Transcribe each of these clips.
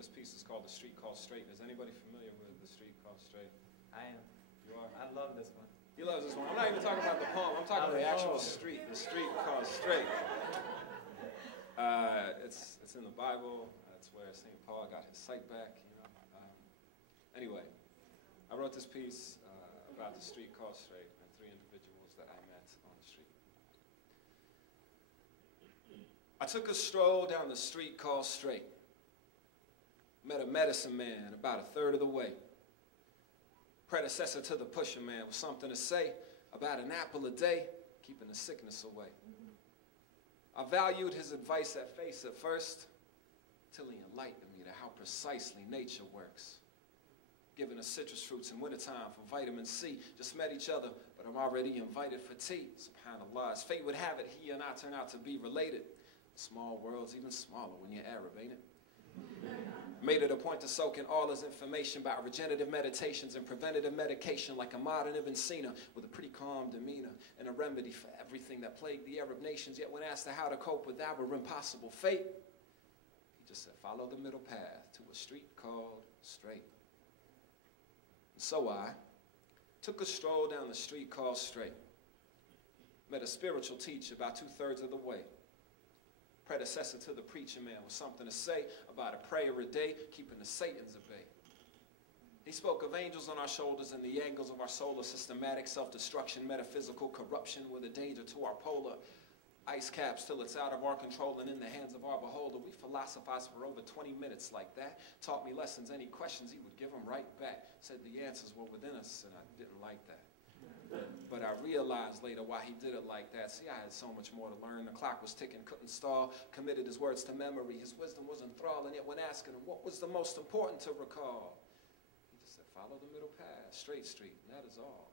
this piece is called The Street Called Straight. Is anybody familiar with The Street Called Straight? I am. You are? I love this one. He loves this one. I'm not even talking about the poem. I'm talking about the actual street. The Street Called Straight. It's in the Bible. That's where St. Paul got his sight back. You know. Anyway, I wrote this piece about the street called Straight and 3 individuals that I met on the street. I took a stroll down the street called Straight. Met a medicine man about 1/3 of the way. Predecessor to the pusher man with something to say about an apple a day, keeping the sickness away. I valued his advice at face at first, till he enlightened me to how precisely nature works. Giving us citrus fruits in wintertime for vitamin C. Just met each other, but I'm already invited for tea. SubhanAllah, as fate would have it, he and I turn out to be related. Small world's even smaller when you're Arab, ain't it? Made it a point to soak in all his information about regenerative meditations and preventative medication like a modern Ibn Sina with a pretty calm demeanor and a remedy for everything that plagued the Arab nations. Yet when asked how to cope with our impossible fate, he just said, follow the middle path to a street called Straight. And so I took a stroll down the street called Straight. Met a spiritual teacher about 2/3 of the way. Predecessor to the preacher man with something to say about a prayer a day, keeping the Satans at bay. He spoke of angels on our shoulders and the angles of our solar, systematic self-destruction, metaphysical corruption with a danger to our polar ice caps till it's out of our control and in the hands of our beholder. We philosophized for over 20 minutes like that. Taught me lessons, any questions he would give them right back. Said the answers were within us and I didn't like that. But I realized later why he did it like that. See, I had so much more to learn. The clock was ticking, couldn't stall. Committed his words to memory. His wisdom was enthralling. Yet when asking him what was the most important to recall, he just said, follow the middle path, straight street, and that is all.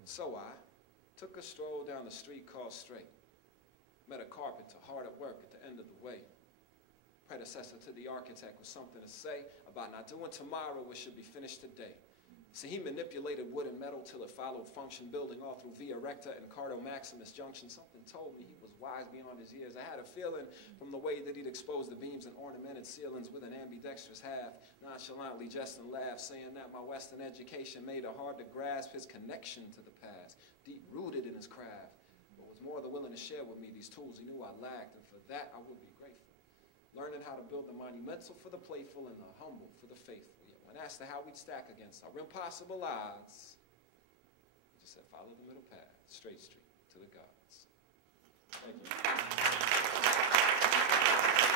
And so I took a stroll down the street called Straight. Met a carpenter hard at work at the end of the way. Predecessor to the architect with something to say about not doing tomorrow what should be finished today. See, he manipulated wood and metal till it followed function, building all through Via Recta and Cardo Maximus Junction. Something told me he was wise beyond his years. I had a feeling from the way that he'd exposed the beams and ornamented ceilings with an ambidextrous half, nonchalantly jest and laugh, saying that my Western education made it hard to grasp his connection to the past, deep-rooted in his craft, but was more than willing to share with me these tools he knew I lacked, and for that I would be grateful. Learning how to build the monumental for the playful and the humble for the faithful. When asked how we'd stack against our impossible odds, he just said, follow the middle path, straight street to the gods. Thank you.